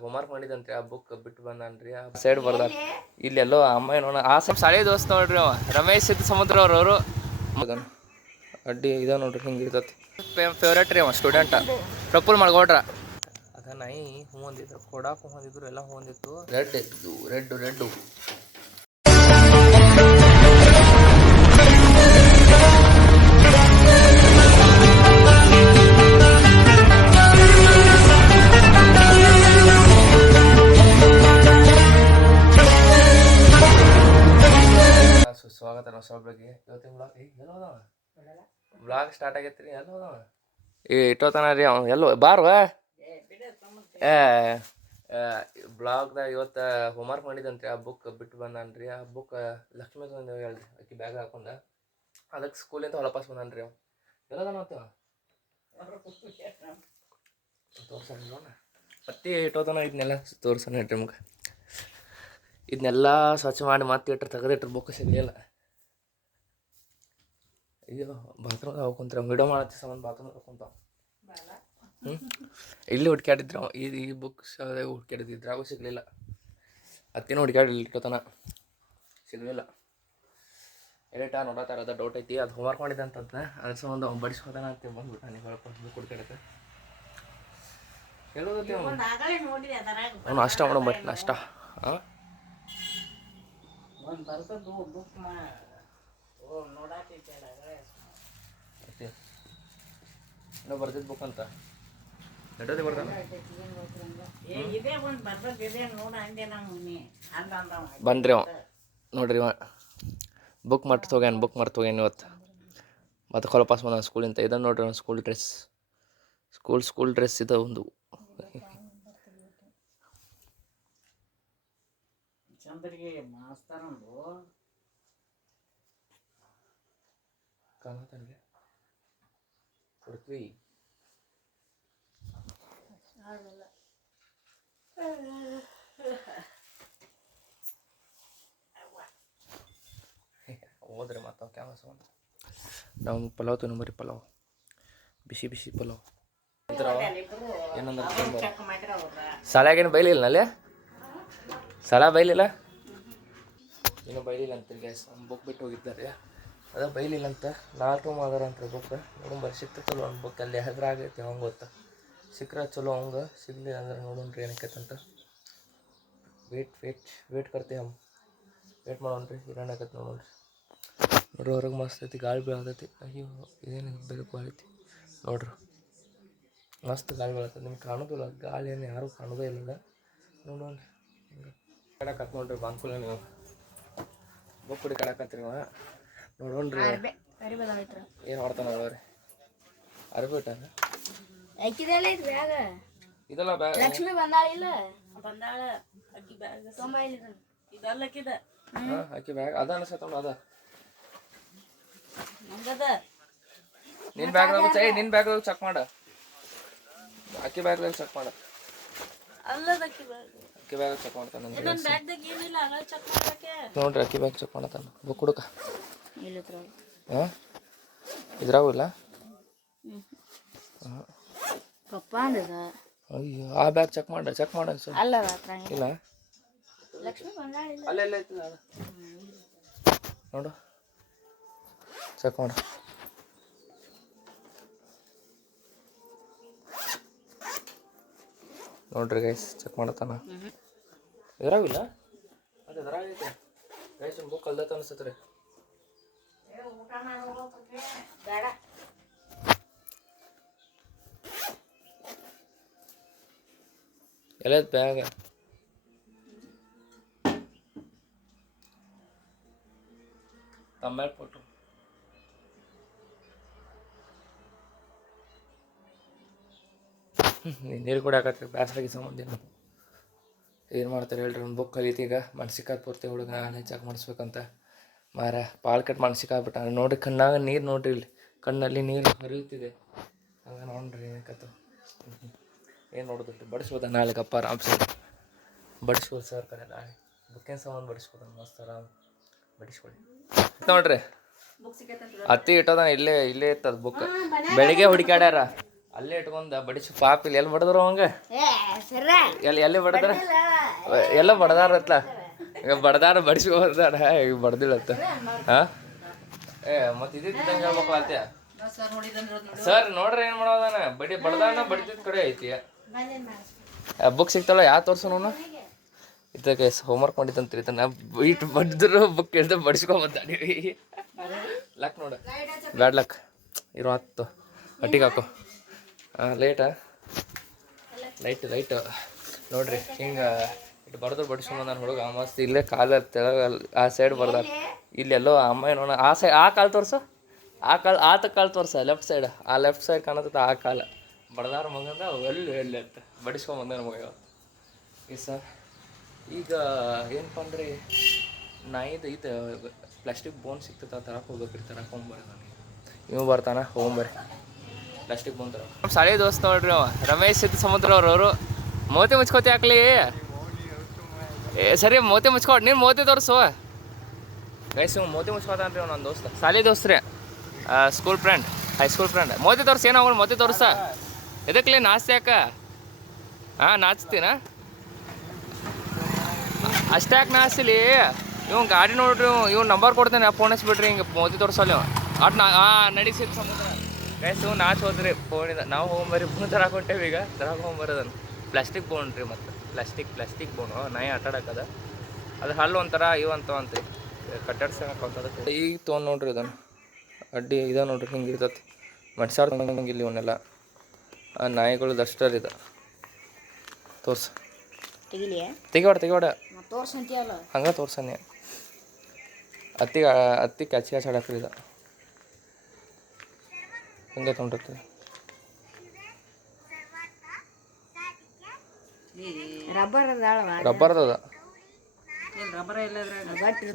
Homework ಮಾಡಿದಂತ್ರಿ ಆ book ಬಿಟ್ಟು ಬಂದಾನ್ರಿ ಆ ಸೈಡ್ ಬರ್ದ ಇಲ್ಲೆಲ್ಲೋ ಅಮ್ಮ ಏನೋ ಆ ಸ್ವಲ್ಪ ಸಳೆ ದೋಸ್ತ ನೋಡ್ರಿ ಅವ ರಮೇಶ್ ಸಿದ್ಧ ಸಮುದ್ರ ಅವರು ಅಡ್ಡಿ ಇದ ನೋಡ್ರಿ ಹಿಂಗೆ ಇರ್ತತಿ ಫೇವ್ರೇಟ್ ರೀ ಅವ ಸ್ಟೂಡೆಂಟ ಪ್ರಪುಲ್ ಮಾಡ್ಕೊಡ್ರ ಅದ ನಾಯಿ ಹೂ ಹೊಂದಿದ್ರು ಕೊಡಾಕು ಹೊಂದಿದ್ರು ಎಲ್ಲ ಹೂ ಹೊಂದಿತ್ತು ರೆಡ್ ಇತ್ತು ರೆಡ್ ಸ್ವಾಗತ ನಾವು ಸೊಬ್ಳಿಗೆ ಇವತ್ತಿನ ಬ್ಲಾಗ್ ಸ್ಟಾರ್ಟ್ ಆಗೈತ್ರಿ ಎಲ್ಲೋದವ ಇಟ್ಟೋತನ ರೀ ಅವ್ನು ಎಲ್ಲೋ ಬಾರ್ವಾ ಬ್ಲಾಗ್ದಾಗ ಇವತ್ತು ಹೋಮ್ವರ್ಕ್ ಮಾಡಿದಂತ್ರಿ ಆ ಬುಕ್ ಬಿಟ್ಟು ಬಂದಾನ್ರಿ ಆ ಬುಕ್ ಲಕ್ಷ್ಮೀ ಹೇಳ್ರಿ ಆಕಿ ಬ್ಯಾಗ್ ಹಾಕೊಂಡ ಅದಕ್ಕೆ ಸ್ಕೂಲಿಂದ ಹೊಲಪಾಸ್ ಬಂದಾನ್ರಿ ಅವ ಎಲ್ಲೋದನ ತೋರ್ಸೋಣ ಮತ್ತೆ ಇಟ್ಟೋತನ ಇದನ್ನೆಲ್ಲ ತೋರ್ಸೋಣ ಹೇಳ್ರಿ ನಿಮ್ಗೆ ಇದನ್ನೆಲ್ಲ ಸ್ವಚ್ಛ ಮಾಡಿ ಮತ್ತೆ ಇಟ್ಟರೆ ತೆಗೆದಿಟ್ರೆ ಬುಕ್ ಸಿಗಲಿಲ್ಲ ಅಯ್ಯೋ ಬಾತ್ರೂಮ್ದಾಗ ಹೋಗ್ಕೊಂತಾರೆ ವಿಡಿಯೋ ಮಾಡತ್ತಿ ಸಂಬಂಧ ಬಾತ್ರೂಮ್ದಾಗ ಹೋಗ್ಕೊಂತಾವ ಇಲ್ಲಿ ಹುಡ್ಕ್ಯಾಡಿದ್ರು ಈ ಬುಕ್ಸ್ ಹುಡ್ಕ್ಯಾಡಿದ್ರಾಗೂ ಸಿಗಲಿಲ್ಲ ಅತ್ತೇನೋ ಹುಡ್ಕ್ಯಾಡಿಲ್ಲ ಇಟ್ಟೋತನ ಸಿಗಲಿಲ್ಲ ಎಡಿಟ ನೋಡತ್ತಾರ ಅದ ಡೌಟ್ ಐತಿ ಅದು ಹೋಮ್ವರ್ಕ್ ಮಾಡಿದಂತಂತ ಅದ್ರ ಸಂಬಂಧ ಅವ್ನು ಬಡಿಸ್ಕೋತಾನ ಅಂತ ಬಂದ್ಬಿಟ್ಟ ನೀವು ಬುಕ್ ಹುಡ್ಕ್ಯಾಡಕ್ಕೆ ಹೇಳೋದೈತಿ ಅವ್ನು ನಾಷ್ಟ ಮಾಡೋಣ ನಾಷ್ಟ ಹಾಂ ನಾವು ಬರ್ದಿದ್ದು ಬುಕ್ ಅಂತ ನಡೋದೇ ಬರ್ತಾನೆ ಬಂದ್ರಿ ಅವ ನೋಡ್ರಿ ಅವ ಬುಕ್ ಮಾಡ್ತು ಹೋಗ್ಯಾನ ಇವತ್ತು ಮತ್ತೆ ಕೊಲಪಾಸ್ ಬಂದ ಸ್ಕೂಲಿಂದ ಇದನ್ನು ನೋಡ್ರಿ ಅವ್ನು ಸ್ಕೂಲ್ ಡ್ರೆಸ್ ಇದೆ ಒಂದು ಚಂದ್ರಿಗೆ ಮಾಸ್ತರಂದು ಕಾಣತಾನೆ ಕೊಡ್ತೀವಿ ಹೋದ್ರೆ ಮತ್ತೆ ಕ್ಯಾಮಸ್ ನಾವು ಪಲಾವ್ ತಿನ್ನಬರಿ ಪಲಾವ್ ಬಿಸಿ ಪಲಾವ್ ಏನಂದ್ರೆ ಸಾಲಾಗೇನು ಬೈಲಿಲ್ಲ ಅಲ್ಲೇ ಸಾಲ ಬೈಲಿಲ್ಲ ಏನೋ ಬೈಲಿಲ್ಲ ಅಂತೀರಿ ಗ್ಯಾಸ್ ಬುಕ್ ಬಿಟ್ಟು ಹೋಗಿದ್ದಾರೆ ಅದ ಬೈಲಿಲ್ಲ ಅಂತ 4 ಮಾದರ ಅಂತ ಬುಕ್ ನೋಡಂಬರಿ ಸಿಕ್ತ ಚಲೋ ಒಂದು ಬುಕ್ ಅಲ್ಲಿ ಹೆದ್ರಾಗೈತಿ ಹಂಗೆ ಗೊತ್ತಾ ಸಿಕ್ಕರೆ ಚಲೋ ಹಂಗೆ ಸಿಗಲಿ ಅಂದ್ರೆ ನೋಡೋಣ್ರಿ ಏನಕ್ಕೈತಂತ ವೇಟ್ ಕರ್ತೀವಿ ವೇಟ್ ಮಾಡೋಣ್ರಿ ಏನಾಗತ್ತೆ ನೋಡೋಣ್ರಿ ಹೊರಗೆ ಮಸ್ತ್ ಐತಿ ಗಾಳಿ ಬೀಳತೈತಿ ಅಯ್ಯೋ ಇದೇನು ಬೆಳಕು ಐತಿ ನೋಡ್ರಿ ಮಸ್ತ್ ಗಾಳಿ ಬೀಳತ್ತೈತಿ ನಿಮ್ಗೆ ಕಾಣೋದಿಲ್ಲ ಗಾಳಿ ಏನು ಯಾರೂ ಕಾಣೋದೇ ಇಲ್ಲ ನೋಡೋಣ್ರಿ ಹಿಂಗೆ ಕಡಕತ್ ನೋಡ್ರಿ ಬಾಂಕುಲ ನೀವು ಬುಕ್ ಹುಡಿ ಕಡಕತ್ರಿ ನೀವು ನೋಡೋಣ್ರಿ ಏನು ಮಾಡ್ತಾನ ಅವ್ರಿ ಅರ್ಬಿಟ್ಟ ಇದೆಲ್ಲ ಬ್ಯಾಗ್ ಲಕ್ಷ್ಮಿ ಆಕಿ ಬ್ಯಾಗ್ ಅದ ಅನ್ಸತ್ತ ಅದ ನಿನ್ ಬ್ಯಾಗ್ದಾಗ ಚೆಕ್ ಮಾಡ ಅಕ್ಕಿ ಬ್ಯಾಗ್ದಾಗ ಚೆಕ್ ಮಾಡ ಅಕ್ಕಿ ಬ್ಯಾಗ್ ಚೆಕ್ ಮಾಡ್ತಾನ ನೋಡ್ರಿ ಅಕ್ಕಿ ಬ್ಯಾಗ್ ಚೆಕ್ ಮಾಡತಾನ ಬುಕ್ ಹುಡುಕ ಇದ್ರಾಗೂ ಇಲ್ಲ ಅಯ್ಯೋ ಆ ಬ್ಯಾಗ್ ಚೆಕ್ ಮಾಡ ಇಲ್ಲ ಅಲ್ಲೆಲ್ಲ ಐತಿಲ್ಲ ನೋಡು ಚೆಕ್ ಮಾಡ ನೋಡ್ರಿ ಗೈಸ್ ಚೆಕ್ ಮಾಡತ್ತಾನ ಇದ್ರಾಗಿಲ್ಲ ಅದು ಎದ್ರಾಗೈತೆ ಗೈಸ್ ಬುಕ್ ಅಲ್ದತ್ತ ಅನ್ಸತ್ರಿ ಎಲ್ಲ ಬ್ಯಾಗ ತಮ್ಮ ಫೋಟೋ ನೀರು ಕೂಡ ಹಾಕತ್ರಿ ಬ್ಯಾಸ್ರಾಗಿ ಸಂಬಂಧ ಏನು ಮಾಡ್ತಾರೆ ಹೇಳ್ರಿ ಒಂದು ಬುಕ್ ಕಲಿತು ಈಗ ಮನ್ಸಿಕಾದ ಪೂರ್ತಿ ಹುಡುಗ ನಾನೇ ಚೆಕ್ ಮಾಡಿಸ್ಬೇಕಂತ ಮಾರ ಪಾಳ್ಕಟ್ಟು ಮನ್ಸಿಗೆ ಆಗ್ಬಿಟ್ಟ ನೋಡ್ರಿ ಕಣ್ಣಾಗ ನೀರು ನೋಡ್ರಿ ಇಲ್ಲಿ ಕಣ್ಣಲ್ಲಿ ನೀರು ಹರಿಯುತ್ತಿದೆ ಹಂಗೆ ನೋಡ್ರಿ ಏನಕ್ಕತ್ತ ಏನು ನೋಡೋದ್ರಿ ಬಡಿಸ್ಬೋದ ನಾಳೆ ಗಪ್ಪ ಆರಾಮ್ಸೆ ಬಡಿಸ್ಬೋದು ಸರ್ ಕರೆ ನಾಳೆ ಬುಕ್ಕಿನ ಸಾಮಾನು ಬಡಿಸ್ಬೋದ ಮಸ್ತ್ ಆರಾಮ್ ಬಡಿಸ್ಕೊಳ್ಳಿ ನೋಡ್ರಿ ಅತ್ತಿ ಇಟ್ಟೋದ ಇಲ್ಲೇ ಇತ್ತದ ಬುಕ್ ಬೆಳಿಗ್ಗೆ ಹುಡುಕ್ಯಾಡ್ಯಾರ ಅಲ್ಲೇ ಇಟ್ಕೊಂಡ ಬಡಿಸಿ ಪಾಪ ಇಲ್ಲಿ ಎಲ್ಲಿ ಬಡದ್ರು ಅವಂಗ ಎಲ್ಲಿ ಬಡದ್ರ ಎಲ್ಲ ಬಡದಾರತ್ಲ ಈಗ ಬಡದಾರ ಬಡಿಸಿ ಹೋದಾರ ಈಗ ಬಡ್ದಿಳತ್ತ ಹಾಂ ಮತ್ತೆ ಇದ್ದಂಗೆ ಹೇಳ್ಬೇಕು ಅತ್ಯ ಸರ್ ನೋಡ್ರಿ ಏನು ಮಾಡೋದಾನ ಬಡದಾನ ಬಡ್ದಿದ್ದ ಕಡೆ ಐತಿ ಬುಕ್ ಸಿಗ್ತಲ್ಲ ಯಾವ ತೋರ್ಸೋನು ಇದಕ್ಕೆ ಹೋಮ್ವರ್ಕ್ ಮಾಡಿದಂತ್ರಿ ನಾ ಇಟ್ಟು ಬಡ್ದ್ರು ಬುಕ್ ಹಿಡ್ದು ಬಡಿಸ್ಕೊಂಬಂದಾಡಿವಿ ಲಕ್ ನೋಡ ಬ್ಯಾಡ್ ಲಕ್ ಇರೋ ಹತ್ತು ಅಟ್ಟಿಗೆ ಹಾಕು ಲೇಟಾ ಲೈಟ್ ನೋಡ್ರಿ ಹಿಂಗೆ ಇಟ್ಟು ಬಡ್ದು ಬಡಿಸ್ಕೊಂಬಂದಾನ ಹುಡುಗ ಮಸ್ತ್ ಇಲ್ಲೇ ಕಾಲ ತೆಳಗ ಆ ಸೈಡ್ ಬರ್ದಾರ ಇಲ್ಲೆಲ್ಲೋ ಅಮ್ಮ ಏನೋ ಆ ಕಾಲು ತೋರ್ಸು ಆತ ಕಾಲು ತೋರ್ಸ ಲೆಫ್ಟ್ ಸೈಡ್ ಆ ಲೆಫ್ಟ್ ಸೈಡ್ ಕಾಣತ್ತ ಆ ಕಾಲ ಬಡ್ದಾರ ಮಗಂದ ಎಲ್ಲಿ ಅಂತ ಬಡಿಸ್ಕೊಂಬಂದ ಮಗ ಈ ಸರ್ ಈಗ ಏನಪ್ಪ ಅಂದ್ರೆ ನಾಯಿದು ಇದು ಪ್ಲಾಸ್ಟಿಕ್ ಬೋನ್ ಸಿಗ್ತೈತೆ ತರಕ್ಕೆ ಹೋಗ್ಬೇಕ್ರಿ ತರಕ್ಕೆ ಹೋಗ್ಬರ್ರಿ ಇವು ಬರ್ತಾನ ಹೋಗ್ಬರ್ರಿ ಪ್ಲಾಸ್ಟಿಕ್ ಬೋನ್ ತರ ನಮ್ಮ ಸಾಳಿ ದೋಸ್ತ್ ನೋಡ್ರಿ ಅವ ರಮೇಶ್ ಸಿದ್ಧ ಸಮುದ್ರ ಅವರು ಮೋತಿ ಮುಚ್ಕೋತಿ ಹಾಕ್ಲಿ ಸರಿ ಮೋತಿ ಮುಚ್ಕೊಡ್ ನೀನು ಮೋತಿ ತೋರಿಸು ಗೈಸ್ ಇವ್ ಮೋತಿ ಮುಚ್ಕೋತಾನ್ರಿ ನನ್ನ ದೋಸ್ತ ಸಾಲಿ ದೋಸ್ತ್ರಿ ಸ್ಕೂಲ್ ಫ್ರೆಂಡ್ ಹೈಸ್ಕೂಲ್ ಫ್ರೆಂಡ್ ಮೋತಿ ತೋರಿಸಿ ಏನೋ ಅವ್ನು ಮೋತಿ ತೋರಿಸ ಇದಕ್ಕೆ ನಾಚ್ತಿ ಯಾಕ ಹಾಂ ನಾಚ್ತೀನ ಅಷ್ಟೇ ಯಾಕೆ ನಾಚ್ತಿಲಿ ಇವ್ ಗಾಡಿ ನೋಡ್ರಿ ಇವ್ ನಂಬರ್ ಕೊಡ್ತೇನೆ ಫೋನ್ ಹಚ್ಬಿಡ್ರಿ ಹಿಂಗೆ ಮೋತಿ ತೋರಿಸಲ್ಲ ಅಟ್ ನಡಿಸಿದ ಸಮುದ್ರ ಗೈಸ್ ಇವ್ ನಾಚ್ ಹೋದ್ರಿ ಫೋನಿಂದ ನಾವು ಹೋಗ್ಬರ್ರಿ ಬೋನ್ ತರಕ್ಕೆ ಹೊಂಟೇವಿ ಈಗ ತರಕ್ಕೆ ಹೋಗ್ಬರೋದನ್ನು ಪ್ಲಾಸ್ಟಿಕ್ ಬೋನ್ ರೀ ಮತ್ತು ಪ್ಲಾಸ್ಟಿಕ್ ಬೋನು ನಾಯಿ ಆಟಾಡಕ್ಕದ ಅದು ಹಲ್ಲು ಒಂಥರ ಇವಂತ ಅಂತ್ರಿ ಕಟ್ಟಡ್ಸಕ್ಕೆ ಈಗ ತೊಗೊಂಡು ನೋಡ್ರಿ ಇದನ್ನು ಅಡ್ಡಿ ಇದೆ ನೋಡ್ರಿ ಹಿಂಗೆ ಇರ್ತೈತಿ ಮನುಷ್ಯರ್ ಹಂಗೆ ಇಲ್ಲಿ ಇವನ್ನೆಲ್ಲ ಆ ನಾಯಿಗಳದ್ದು ಅಷ್ಟರ ಇದು ತೋರ್ಸು ತೆಗಿವಾಡ ಹಂಗೆ ತೋರ್ಸನೆ ಅತ್ತಿ ಕಚ್ಚಿ ಹಚ್ಚಾಡಕ್ರಿ ಇದು ಹಿಂಗೆ ತೊಗೊಂಡಿರ್ತದೆ ರಬ್ಬರ್ ಅದ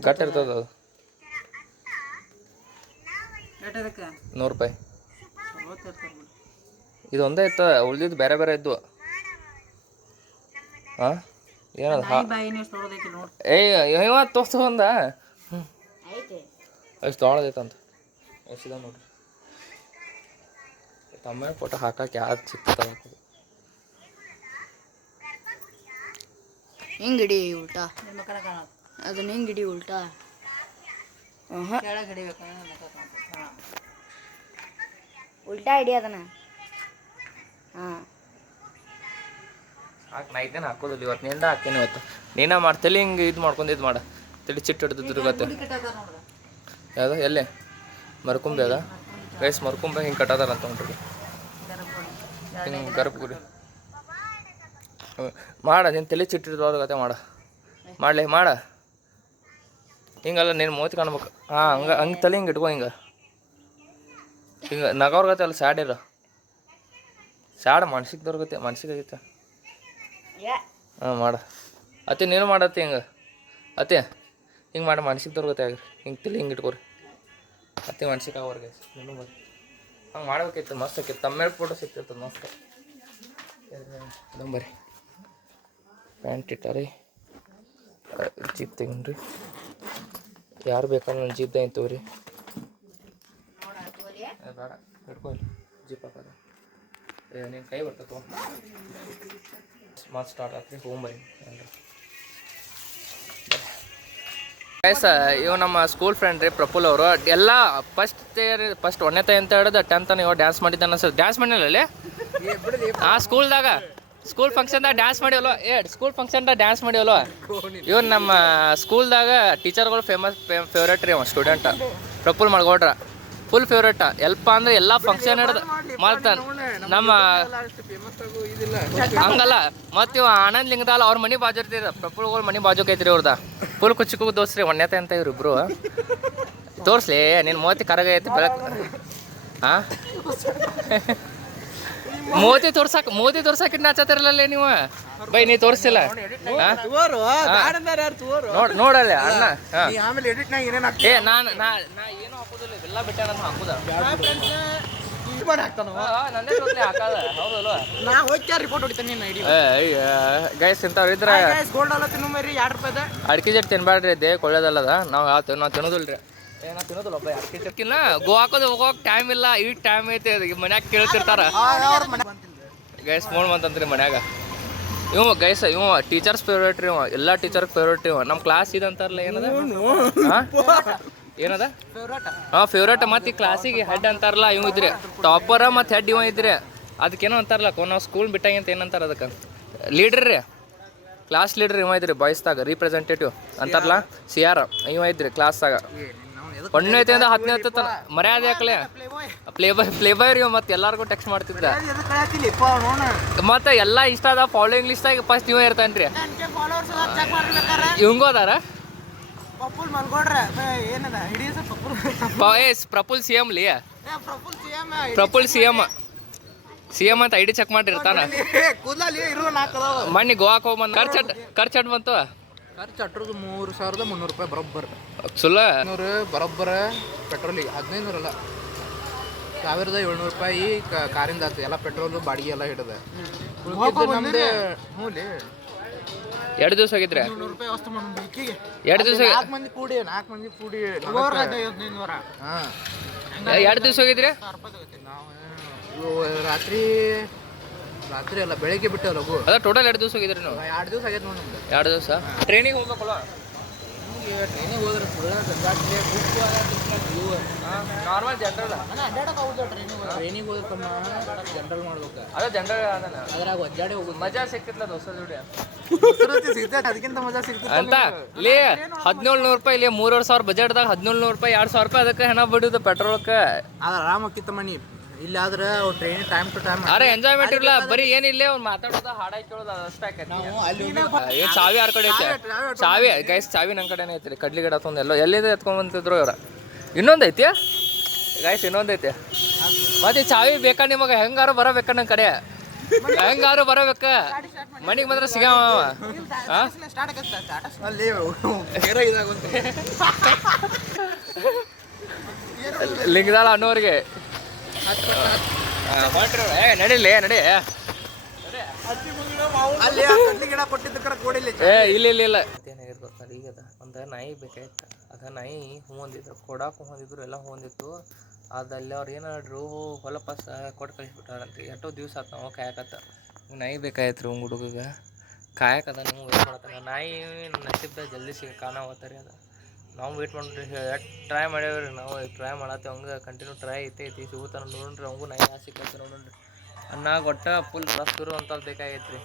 ಗಟ್ಟ ಇರ್ತದ ಅದು 100 ರೂಪಾಯಿ ಇದೊಂದೇ ಇತ್ತ ಉಳ್ದಿದ್ದು ಬೇರೆ ಬೇರೆ ಇದ್ವು ಹಾಂ ಏನದು ಇವ ತೋರ್ಸ ಒಂದ ಎಷ್ಟು ತೊಗೊಳದೈತಂತ ಎಷ್ಟಿದ ನೋಡ್ರಿ ತಮ್ಮ ಫೋಟೋ ಹಾಕಕ್ಕೆ ಯಾವ್ದು ಸಿಗ್ತದ ಹಿಂಗಿಡಿ ಉಲ್ಟಾ ಅದನ್ನ ಹಿಂಗಿಡಿ ಉಲ್ಟಾ ಉಲ್ಟಾ ಹಿಡಿ ಅದನ್ನ ಹಾಂ ಹಾಕಿ ನೈಟೇನು ಹಾಕೋದಿಲ್ಲ ಇವತ್ತು ನಿಂದ ಹಾಕ್ತೀನಿ ಇವತ್ತು ನೀನ ಮಾಡ್ತೇಲಿ ಹಿಂಗೆ ಇದು ಮಾಡ್ಕೊಂಡು ಇದು ಮಾಡ ತಲೆ ಚಿಟ್ಟು ಹಿಡ್ದಿದ್ರು ಗೊತ್ತೆ ಯಾವುದು ಎಲ್ಲೇ ಮರ್ಕುಂಬೆ ಅದ ರೈಸ್ ಮರ್ಕುಂಬೆ ಹಿಂಗೆ ಕಟ್ಟದಾರ ಅಂತ ನೋಡ್ರಿ ಹಿಂಗೆ ಗರ್ಭಗುಡಿ ಮಾಡ ನೀನು ತಲೆ ಚಿಟ್ಟಿರೋದ್ರ ಕತೆ ಮಾಡಲಿ ಮಾಡ ಹಿಂಗಲ್ಲ ನೀನು ಮೋತಿ ಕಾಣ್ಬೇಕು ಹಾಂ ಹಂಗೆ ತಲೆ ಹಿಂಗೆ ಇಟ್ಕೊ ಹಿಂಗೆ ನಗವ್ರ ಗತೆ ಅಲ್ಲ ಸ್ಯಾಡ್ ಇರೋ ಸ್ಯಾಡ್ ಮನ್ಸಿಗೆ ಗತೆ ಮನ್ಸಿಗೆ ಆಗೈತೆ ಹಾಂ ಮಾಡ ಅತ್ತೆ ನೀನು ಮಾಡತ್ತೆ ಹಿಂಗೆ ಅತ್ತೆ ಹಿಂಗೆ ಮಾಡಿ ಮನ್ಸಿಗೆ ತೋರ್ಗತ್ತೆ ಆಗ್ರಿ ಹಿಂಗೆ ತಲೆ ಹಿಂಗೆ ಇಟ್ಕೊರಿ ಅತ್ತೆ ಮನ್ಸಿಗೆ ಅವ್ರಿಗೆ ನೀನು ಬರ್ರಿ ಹಂಗೆ ಮಾಡ್ಬೇಕಿತ್ತು ಮಸ್ತ್ ಆಕಿತ್ತು ತಮ್ಮ ಮೇಲೆ ಫೋಟೋ ಸಿಗ್ತಿರ್ತದೆ ಮಸ್ತ್ ಬರ್ರಿ ಪ್ಯಾಂಟ್ ಇಟ್ಟಾರಿ ಜೀಪ್ ತೆಗೊಂಡ್ರಿ ಯಾರು ಬೇಕಾದ್ರೆ ನನ್ನ ಜೀಪ್ ತಗೊಂಡು ತಗೋರಿ ಬೇಡ ಹಿಡ್ಕೊಳ್ಳಿ ಜೀಪ್ ಹಾಕೋದು ನೀನು ಕೈ ಬರ್ತದೆ ಮಸ್ತ್ ಸ್ಟಾರ್ಟ್ ಆಗ್ತದೆ ಹೋಗ್ಬರಿ ಗೈಸ್ ಇವು ನಮ್ಮ ಸ್ಕೂಲ್ ಫ್ರೆಂಡ್ ರೀ ಪ್ರಫುಲ್ ಅವರು ಎಲ್ಲ ಫಸ್ಟ್ 1ನೇ ಅಂತ ಹಿಡಿದು 10th ಇವಾಗ ಡ್ಯಾನ್ಸ್ ಮಾಡಿದ್ದಾನೆ ಅನ್ಸೋದು ಡ್ಯಾನ್ಸ್ ಮಾಡಿಲ್ಲ ಸ್ಕೂಲ್ದಾಗ ಸ್ಕೂಲ್ ಫಂಕ್ಷನ್ದಾಗ ಡ್ಯಾನ್ಸ್ ಮಾಡಿವಲ್ವ ಸ್ಕೂಲ್ ಫಂಕ್ಷನ್ದಾಗ ಡ್ಯಾನ್ಸ್ ಮಾಡಿವಲ್ವ ಇವನು ನಮ್ಮ ಸ್ಕೂಲ್ದಾಗ ಟೀಚರ್ಗಳು ಫೇವ್ರೇಟ್ ರೀ ಅವ ಸ್ಟೂಡೆಂಟ್ ಪ್ರಫುಲ್ ಮಳ್ಗೌಡ್ರ ಫುಲ್ ಫೇವ್ರೇಟ ಎಲ್ಪ ಅಂದ್ರೆ ಎಲ್ಲ ಫಂಕ್ಷನ್ ಹಿಡ್ದು ಮಾಡ್ತಾನೆ ನಮ್ಮ ಹಂಗಲ್ಲ ಮತ್ತು ಇವ ಆನಂದ್ ಲಿಂಗದಾಲ್ ಅವ್ರ ಮನೆ ಬಾಜು ಇರ್ತೀರ ಪ್ರಫುಲ್ಗಳ ಮನೆ ಬಾಜುಕ್ ಐತ್ರಿ ಅವ್ರದ ಫುಲ್ ಕುಚ್ಚಿಗೂ ದೋಸ್ತ್ರಿ 1ನೇ ಅಂತ ಇವ್ರಿಬ್ರು ತೋರಿಸ್ಲಿ ನಿನ್ನ ಮೋತಿ ಕರಗ ಐತಿ ಬೆಳಕ್ ಹಾಂ ಮೋತಿ ತೋರ್ಸಾಕ ನಾಚತಿರಲ್ಲ ನೀವು ಬೈ ನೀ ತೋರಿಸ್ತಿಲ್ಲ ನೋಡಲ್ಲ ಅಣ್ಣ ನಾನು ಏನು ಹಾಕೋದಿಲ್ಲ ಇದೆಲ್ಲ ಬಿಟ್ಟೆ ನಾನು ಹಾಕುದ ಗೈಸ್ ಇಂಥವ್ರು ಇದ್ರೆ ಅಡಿಕೆ ಜಟ್ ತಿನ್ಬೇಡ್ರಿ ದೇಹಕ್ಕೆ ಒಳ್ಳೇದಲ್ಲದ ನಾವು ತಿನ್ನೋದಿಲ್ರಿ ಏನೋ ತಿನ್ನೋದಿಲ್ಲಪ್ಪ ಯಾರ್ಕಿನ್ನ ಗೋವಾಕೋದು ಹೋಗೋಕೆ ಟೈಮ್ ಇಲ್ಲ ಈಗ ಟೈಮ್ ಐತೆ ಅದಕ್ಕೆ ಮನ್ಯಾಗ ಕೇಳ್ತಿರ್ತಾರ ಗೈಸ್ ಫೋನ್ ಬಂತಂತ್ರಿ ಮನ್ಯಾಗ ಇವ ಟೀಚರ್ಸ್ ಫೇವ್ರೇಟ್ ರೀ ಇವ ಎಲ್ಲ ಟೀಚರ್ ಫೇವ್ರೇಟ್ ಇವ ನಮ್ಮ ಕ್ಲಾಸ್ ಇದಂತಾರಲ್ಲ ಏನದ ಏನದ ಹಾಂ ಫೇವ್ರೇಟ್ ಮತ್ತು ಈ ಕ್ಲಾಸಿಗೆ ಹೆಡ್ ಅಂತಾರಲ್ಲ ಇವ್ ಇದ್ರಿ ಟಾಪರ ಮತ್ತು ಹೆಡ್ ಇವ ಇದ್ರಿ ಅದಕ್ಕೇನೋ ಅಂತಾರಲ್ಲ ನಾವು ಸ್ಕೂಲ್ ಬಿಟ್ಟಾಗ ಅಂತ ಏನಂತಾರೆ ಅದಕ್ಕೆ ಲೀಡ್ರ್ ರೀ ಕ್ಲಾಸ್ ಲೀಡ್ರ್ ಇವ ಇದ್ರಿ ಬಾಯ್ಸ್ದಾಗ ರಿಪ್ರೆಸೆಂಟೇಟಿವ್ ಅಂತಾರಲ್ಲ CR ಇವ ಇದ್ರಿ ಕ್ಲಾಸ್ದಾಗ 1ನೇ ಇಂದ 10ನೇ ತನ ಮರ್ಯಾದೆ ಹಾಕ್ಲೆ ಪ್ಲೇಬಾಯ್ ರೀ ಮತ್ತೆ ಎಲ್ಲರಿಗೂ ಟೆಕ್ಸ್ಟ್ ಮಾಡ್ತಿದ್ದ ಮತ್ತೆ ಎಲ್ಲ ಇನ್ಸ್ಟಾದಾಗ ಫಾಲೋಯಿಂಗ್ ಲಿಸ್ಟಾಗ ಫಸ್ಟ್ ಇವ ಇರ್ತಾನೆ ರೀ ಇವಂಗೂ ಅದಾರ ಪ್ರಫುಲ್ CM ಲೇ ಪ್ರಫುಲ್ CM ಅಂತ ID ಚೆಕ್ ಮಾಡಿರ್ತಾನ ಮಣ್ಣಿ ಗೋವಾಕ್ ಹೋಗಿ ಬಂದ ಖರ್ಚು ಬಂತು ಖರ್ಚು ಅಟ್ರದ್ದು 3,300 ರೂಪಾಯಿ ಬರೋಬ್ಬರ ಸುಳ್ಳ 1,700 ಬರೋಬ್ಬರ ಪೆಟ್ರೋಲಿಗೆ 1,500 ಅಲ್ಲ 1,700 ರೂಪಾಯಿ ಕಾರಿಂದ ಆಯ್ತು ಎಲ್ಲ ಪೆಟ್ರೋಲು ಬಾಡಿಗೆ ಎಲ್ಲ ಹಿಡಿದ ನಮ್ದು ಹ್ಞೂ ಲೇ 2 ದಿವಸ ಹೋಗಿದ್ರೆ 200 ರೂಪಾಯಿ ವಸ್ತು ಮಾಡಿ 2 ದಿವಸ 4 ಮಂದಿ ಕೂಡಿ ಹಾಂ 2 ದಿವಸ ಹೋಗಿದ್ರಿ ನಾವು ರಾತ್ರಿ ಅಲ್ಲ ಬೆಳಗ್ಗೆ ಬಿಟ್ಟು ಲಗು ಅದ ಟೋಟಲ್ 2 ದಿವಸ ಹೋಗಿದ್ರಿ ನಾವು 2 ದಿವಸ ಆಗೈತೆ ನೋಡಿ ನಮ್ದು 2 ದಿವಸ ಟ್ರೈನಿಗೆ ಹೋಗ್ಬೇಕಲ್ಲ ಟ್ರೈನಿಗೆ ಹೋದ್ರೆ ನಾರ್ಮಲ್ ಜನರಲ್ ಟ್ರೈನಿಗೆ ಹೋದ್ರೆ ತಮ್ಮ ಜನರಲ್ ಮಾಡ್ಬೇಕು ಅದ ಜನರಲ್ ಅದನ್ನ ಅದ್ರಾಗ ಒಜ್ಜಾಡೆ ಹೋಗುದು ಮಜಾ ಸಿಕ್ತಿಲ್ಲ ದೋಸ್ತ ಜೋಡಿ ಸಿಗ್ತೈತೆ ಅದಕ್ಕಿಂತ ಮಜಾ ಸಿಗ್ತೈತೆ ಅಂತ ಲೇ 1,700 ರೂಪಾಯಿ ಇಲ್ಲಿ 3,500 ಬಜೆಟ್ದಾಗ 1,700 ರೂಪಾಯಿ 2,000 ರೂಪಾಯಿ ಅದಕ್ಕೆ ಹೆಣ ಬಿಡುದು ಪೆಟ್ರೋಲ್ಕ್ಕೆ ಅದು ಆರಾಮ ಆಕಿತ್ತಮ್ಮ ನೀ ಇಲ್ಲಿ ಆದ್ರೆ ಟ್ರೈನ್ ಟೈಮ್ ಟು ಟೈಮ್ ಅರೆ ಎಂಜಾಯ್ಮೆಂಟ್ ಇರಲ್ಲ ಬರೀ ಏನಿಲ್ಲ ಅವ್ನು ಮಾತಾಡೋದು ಹಾಡಾಗಿ ಕೇಳೋದು ಅಷ್ಟೇ ಆಕೈತಿ ಏನು ಚಾವಿ ಯಾರ ಕಡೆ ಐತೆ ಚಾವಿ ಗೈಸ್ ಚಾವಿ ನನ್ನ ಕಡೆನೇ ಐತಿ ಕಡ್ಲಿ ಗಿಡ ತೊಂದು ಎಲ್ಲಿದೆ ಎತ್ಕೊಂಡ್ ಬಂತಿದ್ರು ಇವ್ರ ಇನ್ನೊಂದು ಐತಿ ಗೈಸ್ ಇನ್ನೊಂದು ಐತಿ ಮತ್ತೆ ಚಾವಿ ಬೇಕಾ ನಿಮಗೆ ಹೆಂಗಾರು ಬರಬೇಕ ನನ್ನ ಕಡೆ ಹೆಂಗಾರು ಬರಬೇಕ ಮನೆಗೆ ಬಂದ್ರೆ ಸಿಗಾವ ಲಿಂಗದಾಳ ಅನ್ನೋರಿಗೆ ನಡಿಲಿ ನಡಿ ಗಿಡ ಕೊಟ್ಟಿದ್ದಕ್ಕರ ಕೊಡಿಲ್ಲ ಇಲ್ಲ ಏನಾಗಿರ್ ಗೊತ್ತಾ ಈಗ ಒಂದು ನಾಯಿ ಬೇಕಾಯ್ತು ಅದ ನಾಯಿ ಹೊಂದಿದ್ರು ಕೊಡಾಕು ಹೊಂದಿದ್ರು ಎಲ್ಲ ಹೊಂದಿತ್ತು ಅದಲ್ಲಿ ಅವ್ರು ಏನಾಡ್ರು ಹೊಲಪಾಸ ಕೊಟ್ಟು ಕಳಿಸ್ಬಿಟ್ಟಾರಂತೆ ಎಷ್ಟೋ ದಿವಸ ಆತು ನಾವು ಕಾಯಕತ್ತ ನಾಯಿ ಬೇಕಾಯ್ತು ರೀ ಹುಡುಗಗೆ ಕಾಯಕದ ನೀವು ವೇಟ್ ಮಾಡತ್ತಾರ ನಾಯಿ ನಸೀಬ್ದಾಗ ಜಲ್ದಿ ಕಾಣವತ್ತರಿ ಅದ ನಾವು ವೇಟ್ ಮಾಡ್ರಿ ಟ್ರೈ ಮಾಡ್ಯಾವ್ರಿ ನಾವು ಟ್ರೈ ಮಾಡತ್ತೇವೆ ಹಂಗೆ ಕಂಟಿನ್ಯೂ ಟ್ರೈ ಐತಿ ಸಿಗುತ್ತಾನ ನೋಡ್ರಿ ಅವಂಗೂ ನಾಯಿ ಸಿಕ್ಕೈತೆ ನೋಡ್ರಿ ಅನ್ನ ಒಟ್ಟು ಫುಲ್ ರಫ್ ಇರುವಂಥದ್ದು ಬೇಕಾಗೈತೆ ರೀ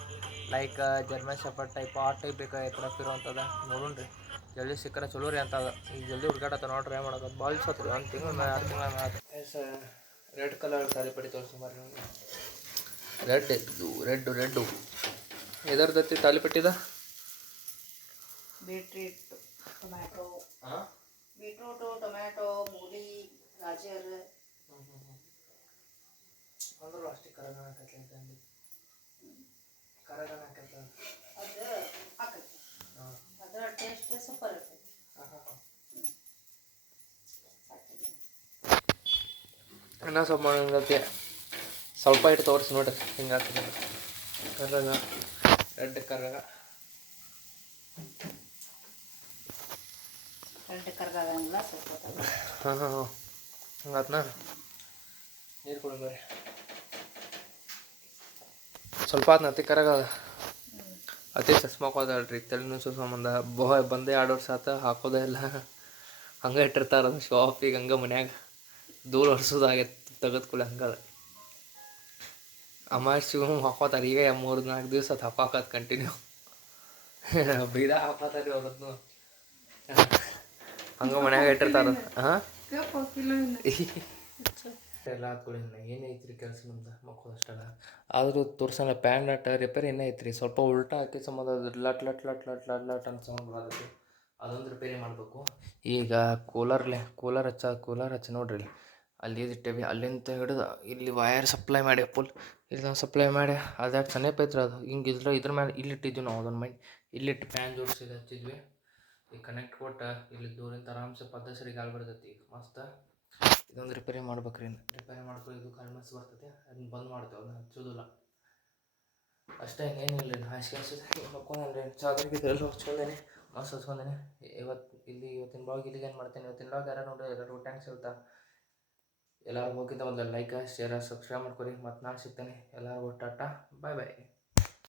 ಲೈಕ್ ಜರ್ಮನ್ ಶೆಪರ್ಡ್ ಟೈಪ್ ಆ ಟೈಪ್ ಬೇಕಾಗೈತೆ ರಫ್ ಇರುವಂಥದ್ದು ನೋಡೋಣ್ರಿ ಜಲ್ದಿ ಸಿಕ್ಕರೆ ಚಲೋ ರೀ ಅಂತದ ಈಗ ಜಲ್ದಿ ಹುಡುಗಾಡತ್ತ ನೋಡಿ ಟ್ರೈ ಮಾಡೋದು ಭಾಳ ಸತ್ರಿ 1 ತಿಂಗಳು 2 ತಿಂಗಳ ಆಯ್ತು ರೆಡ್ ಕಲರ್ ತಾಲಿಪಟ್ಟಿ ತೋರಿಸ್ಕೊಂಬರ್ರಿ ರೆಡ್ಡು ಎದರ್ದತ್ತಿ ತಾಲಿಪಟ್ಟಿದ ಬೀಟ್ರೂಟು ಟೊಮ್ಯಾಟೊ ಮೂಲಿ ಗಾಜರ್ ಅಂದ್ರೂ ಅಷ್ಟೇ ಕರಗಣ ಅದು ಹಾಕೈತಿ ಅದರ ಟೇಸ್ಟ್ ಸೂಪರ್ ಇರ್ತೈತಿ ಅನ್ನ ಸ್ವಲ್ಪ ಮಾಡೋದಕ್ಕೆ ಸ್ವಲ್ಪ ಇಟ್ಟು ತೋರಿಸಿ ನೋಡ್ರಿ ಹಿಂಗೆ ಆಗ್ತದೆ ಕರ್ರಗ ರೆಡ್ ಕರ್ರಗ ಹಾಂ ಹಂಗಾತ್ನಾ ನೀರು ಕೊಡಿ ಬರ್ರಿ ಸ್ವಲ್ಪ ಆತ್ನ ಅತಿ ಕರಗ ಅತಿ ಚಸ್ಮಾಕ್ ಹೋದಲ್ರಿ ತಲೆನೂ ಸಂಬಂಧ ಬಂದೇ 2 ವರ್ಷ ಆತ ಹಾಕೋದೇ ಇಲ್ಲ ಹಂಗೆ ಇಟ್ಟಿರ್ತಾರ ಶಾಪಿಗೆ ಹಂಗೆ ಮನ್ಯಾಗ ಧೂಳು ಹೊರ್ಸೋದಾಗೈತೆ ತೆಗೆದ್ಕೊಳ್ಳಿ ಹಂಗದ ಅಮಾವಾಸ್ಯೆಗೂ ಹಾಕೋತಾರೆ ಈಗ 3-4 ದಿವಸ ಹಾಕೋಕತ್ ಕಂಟಿನ್ಯೂ ಬೀದ ಹಾಕೋತಾರಿ ಅವ್ರದ್ದು ಹಂಗೆ ಮನ್ಯಾಗ ಇಟ್ಟಿರ್ತಾರ ಹಾಂ ಎಲ್ಲ ಹಾಕ್ಕೊಳ್ಳಿ ಏನೈತ್ರಿ ಕೆಲಸ ನಮ್ದು ಮಕ್ಕಳಷ್ಟಲ್ಲ ಆದರೂ ತೋರ್ಸಲ್ಲ ಪ್ಯಾನ್ ರಿಪೇರ್ ಏನೈತ್ರಿ ಸ್ವಲ್ಪ ಉಲ್ಟಾ ಹಾಕಿ ಸಂಬಂಧ ಲಟ್ ಅಂತ ಸೌಂಡ್ ಬರೋದೈತಿ ಅದೊಂದು ರಿಪೇರಿ ಮಾಡಬೇಕು ಈಗ ಕೂಲರ್ ಹಚ್ಚ ನೋಡ್ರಿ ಅಲ್ಲಿ ಇಟ್ಟಿವಿ ಅಲ್ಲಿಂದ ಹಿಡಿದು ಇಲ್ಲಿ ವಯರ್ ಸಪ್ಲೈ ಮಾಡಿ ಫುಲ್ ಇಲ್ಲಿ ಸಪ್ಲೈ ಮಾಡಿ ಅದ್ಯಾಕೆ ಸನೇಪ ಐತ್ರಿ ಅದು ಹಿಂಗೆ ಇದ್ರ ಮೇಲೆ ಇಲ್ಲಿಟ್ಟಿದ್ವಿ ನಾವು ಅದನ್ನು ಮೈ ಇಲ್ಲಿಟ್ಟು ಫ್ಯಾನ್ ಜೋಡಿಸಿದ ಹಚ್ಚಿದ್ವಿ ಈಗ ಕನೆಕ್ಟ್ ಕೊಟ್ಟು ಇಲ್ಲಿ ದೂರಿಂದ ಆರಾಮ್ಸೆ ಪದ್ಧತಿ ಗಾಳಿ ಬರ್ತೈತಿ ಈಗ ಮಸ್ತ್ ಇದೊಂದು ರಿಪೇರಿ ಮಾಡ್ಬೇಕ್ರಿ ರಿಪೇರಿ ಮಾಡ್ಕೊಳ್ಳಿ ಇದು ಗಾಳಿ ಮಸ್ತ್ ಬರ್ತೈತಿ ಅದನ್ನ ಬಂದ್ ಮಾಡ್ತೇವೆ ಅದನ್ನ ಹಚ್ಚೋದಿಲ್ಲ ಅಷ್ಟೇ ಏನಿಲ್ಲ ರೀ ಹಾಸಿಗೆ ಹಚ್ಚೋದು ಮಕ್ಕೊಂಡ್ರಿ ಚಾದರ್ಗಿದ್ದು ಎಲ್ಲ ಹಚ್ಕೊಂಡೇನೆ ಮಸ್ತ್ ಹಚ್ಕೊಂಡೇನೆ. ಇವತ್ತಿನ ಬ್ಲಾಗ್ ಇಲ್ಲಿಗೆ ಏನು ಮಾಡ್ತೇನೆ. ಇವತ್ತಿನ ಬ್ಲಾಗ್ ಯಾರು ನೋಡಿ ಎಲ್ಲರಿಗೂ ಥ್ಯಾಂಕ್ಸ್ ಹೇಳ್ತಾ ಎಲ್ಲರಿಗೂ ಹೋಗಿದ್ದ ಮೊದಲು ಲೈಕ್ ಶೇರ್ ಸಬ್ಸ್ಕ್ರೈಬ್ ಮಾಡ್ಕೊರಿ. ಮತ್ತು ನಾನು ಸಿಗ್ತೇನೆ. ಎಲ್ಲರಿಗೂ ಟಾಟಾ ಬಾಯ್ ಬಾಯ್.